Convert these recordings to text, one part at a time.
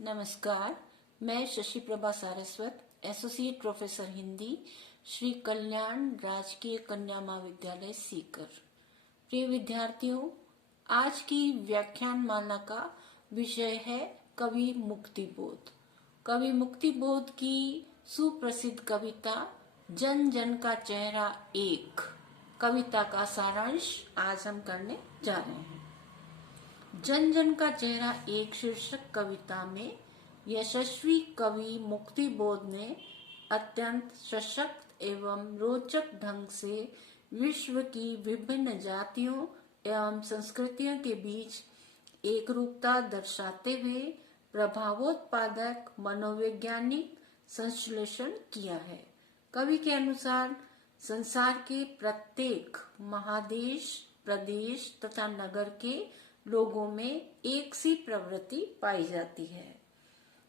नमस्कार। मैं Shashi Prabha Saraswat, associate professor Hindi, Shri Kalyan राजकीय कन्या महाविद्यालय सीकर। प्रिय विद्यार्थियों, आज की व्याख्यान माला का विषय है कवि मुक्तिबोध। कवि मुक्तिबोध की सुप्रसिद्ध कविता जन जन का चेहरा एक कविता का सारांश आज हम करने जा रहे हैं। जन जन का चेहरा एक शीर्षक कविता में यशस्वी कवि मुक्तिबोध ने अत्यंत सशक्त एवं रोचक ढंग से विश्व की विभिन्न जातियों एवं संस्कृतियों के बीच एकरूपता दर्शाते हुए प्रभावोत्पादक मनोवैज्ञानिक संश्लेषण किया है। कवि के अनुसार संसार के प्रत्येक महादेश, प्रदेश तथा नगर के लोगों में एक सी प्रवृत्ति पाई जाती है।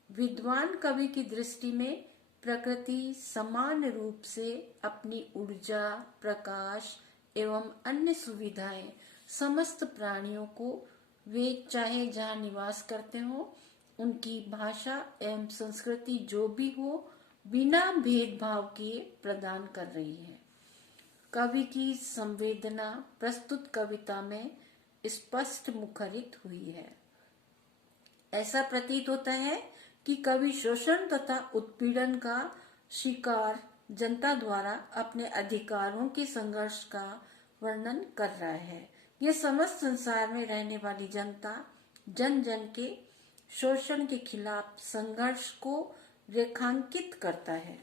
विद्वान कवि की दृष्टि में प्रकृति समान रूप से अपनी ऊर्जा, प्रकाश एवं अन्य सुविधाएं समस्त प्राणियों को, वे चाहे जहाँ निवास करते हो, उनकी भाषा एवं संस्कृति जो भी हो, बिना भेदभाव के प्रदान कर रही है। कवि की संवेदना प्रस्तुत कविता में स्पष्ट मुखरित हुई है। ऐसा प्रतीत होता है कि कवि शोषण तथा उत्पीड़न का शिकार जनता द्वारा अपने अधिकारों के संघर्ष का वर्णन कर रहा है। यह समस्त संसार में रहने वाली जनता जन जन के शोषण के खिलाफ संघर्ष को रेखांकित करता है।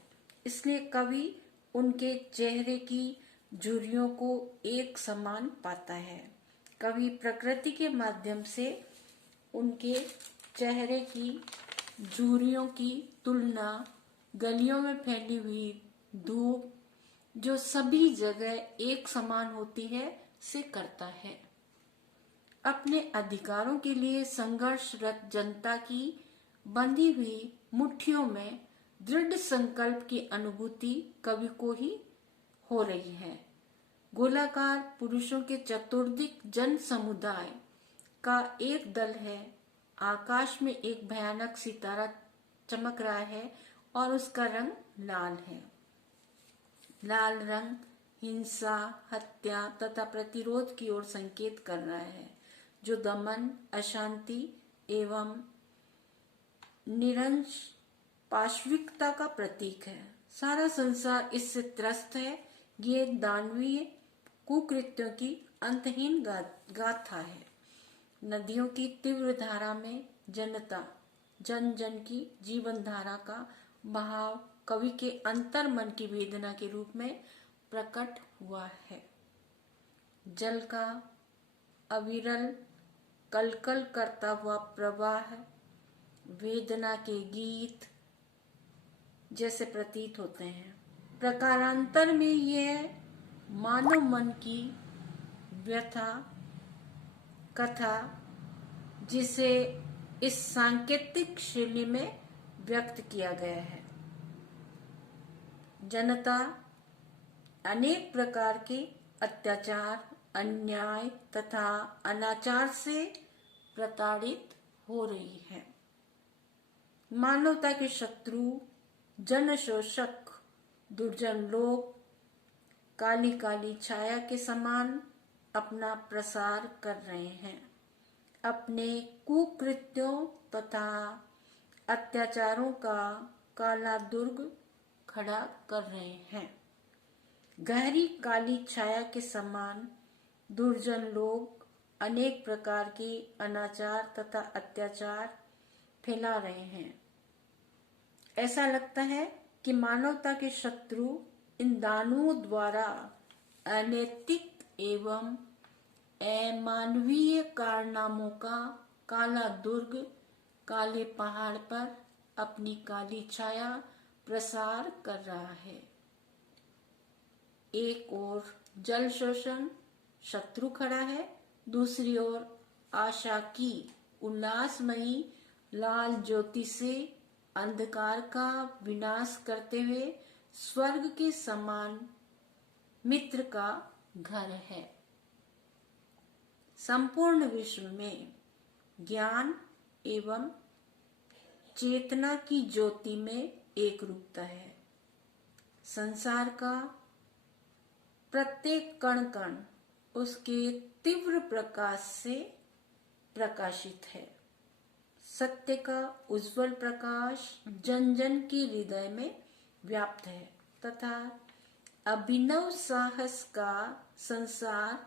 इसलिए कवि उनके चेहरे की झुर्रियों को एक समान पाता है। कवि प्रकृति के माध्यम से उनके चेहरे की झुर्रियों की तुलना गलियों में फैली हुई धूप, जो सभी जगह एक समान होती है, से करता है। अपने अधिकारों के लिए संघर्षरत जनता की बंधी हुई मुट्ठियों में दृढ़ संकल्प की अनुभूति कवि को ही हो रही है। गोलाकार पुरुषों के चतुर्दिक जन समुदाय का एक दल है। आकाश में एक भयानक सितारा चमक रहा है और उसका रंग लाल है। लाल रंग हिंसा, हत्या तथा प्रतिरोध की ओर संकेत कर रहा है, जो दमन, अशांति एवं निरंश पाशविकता का प्रतीक है। सारा संसार इससे त्रस्त है। ये दानवीय कुकृत्यों की अंतहीन गाथा है। नदियों की तीव्र धारा में जनता जन जन की जीवन धारा का बहाव कवि के अंतर मन की वेदना के रूप में प्रकट हुआ है। जल का अविरल कलकल करता हुआ प्रवाह वेदना के गीत जैसे प्रतीत होते हैं। प्रकारांतर में यह मानव मन की व्यथा कथा, जिसे इस सांकेतिक शैली में व्यक्त किया गया है। जनता अनेक प्रकार के अत्याचार, अन्याय तथा अनाचार से प्रताड़ित हो रही है। मानवता के शत्रु, जन शोषक, दुर्जन लोग काली काली छाया के समान अपना प्रसार कर रहे हैं। अपने कुकृत्यों तथा अत्याचारों का काला दुर्ग खड़ा कर रहे हैं। गहरी काली छाया के समान दुर्जन लोग अनेक प्रकार के अनाचार तथा अत्याचार फैला रहे हैं। ऐसा लगता है कि मानवता के शत्रु इन दानवों द्वारा अनैतिक एवं अमानवीय कारनामों का काला दुर्ग काले पहाड़ पर अपनी काली छाया प्रसार कर रहा है। एक ओर जल शोषण शत्रु खड़ा है, दूसरी ओर आशा की उल्लासमयी लाल ज्योति से अंधकार का विनाश करते हुए स्वर्ग के समान मित्र का घर है। संपूर्ण विश्व में ज्ञान एवं चेतना की ज्योति में एक रूपता है। संसार का प्रत्येक कण कण उसके तीव्र प्रकाश से प्रकाशित है। सत्य का उज्जवल प्रकाश जन जन के हृदय में व्याप्त है तथा अभिनव साहस का संसार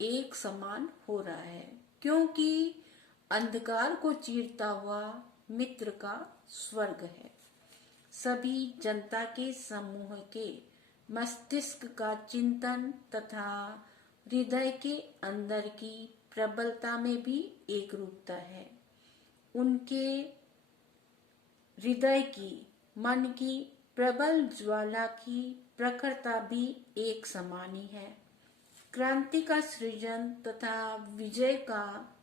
एक समान हो रहा है, क्योंकि अंधकार को चीरता हुआ मित्र का स्वर्ग है। सभी जनता के समूह के मस्तिष्क का चिंतन तथा हृदय के अंदर की प्रबलता में भी एक रूपता है। उनके हृदय की, मन की प्रबल ज्वाला की प्रखरता भी एक समान ही है। क्रांति का सृजन तथा विजय का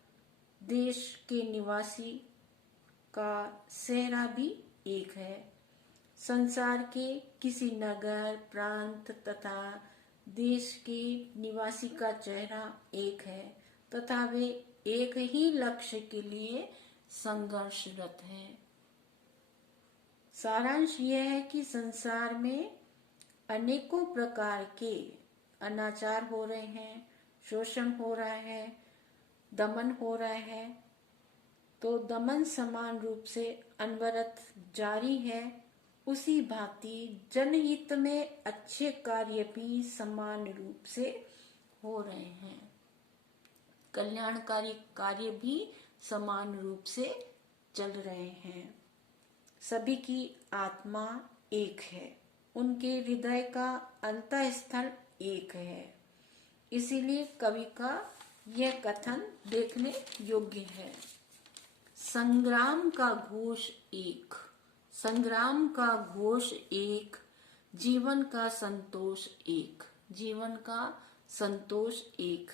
देश के निवासी का सेहरा भी एक है। संसार के किसी नगर, प्रांत तथा देश के निवासी का चेहरा एक है तथा वे एक ही लक्ष्य के लिए संघर्षरत हैं। सारांश यह है कि संसार में अनेकों प्रकार के अनाचार हो रहे हैं, शोषण हो रहा है, दमन हो रहा है, तो दमन समान रूप से अनवरत जारी है। उसी भांति जनहित में अच्छे कार्य भी समान रूप से हो रहे हैं। कल्याणकारी कार्य भी समान रूप से चल रहे हैं। सभी की आत्मा एक है, उनके हृदय का अंतःस्थल एक है। इसीलिए कवि का यह कथन देखने योग्य है। संग्राम का घोष एक, संग्राम का घोष एक, जीवन का संतोष एक, जीवन का संतोष एक।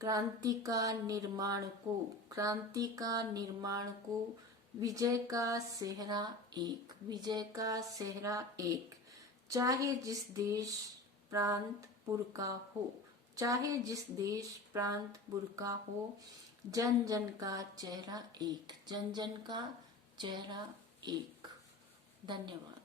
क्रांति का निर्माण को, क्रांति का निर्माण को, विजय का सेहरा एक, विजय का सेहरा एक। चाहे जिस देश प्रांत पुर का हो, चाहे जिस देश प्रांत पुर का हो, जन जन का चेहरा एक, जन जन का चेहरा एक। धन्यवाद।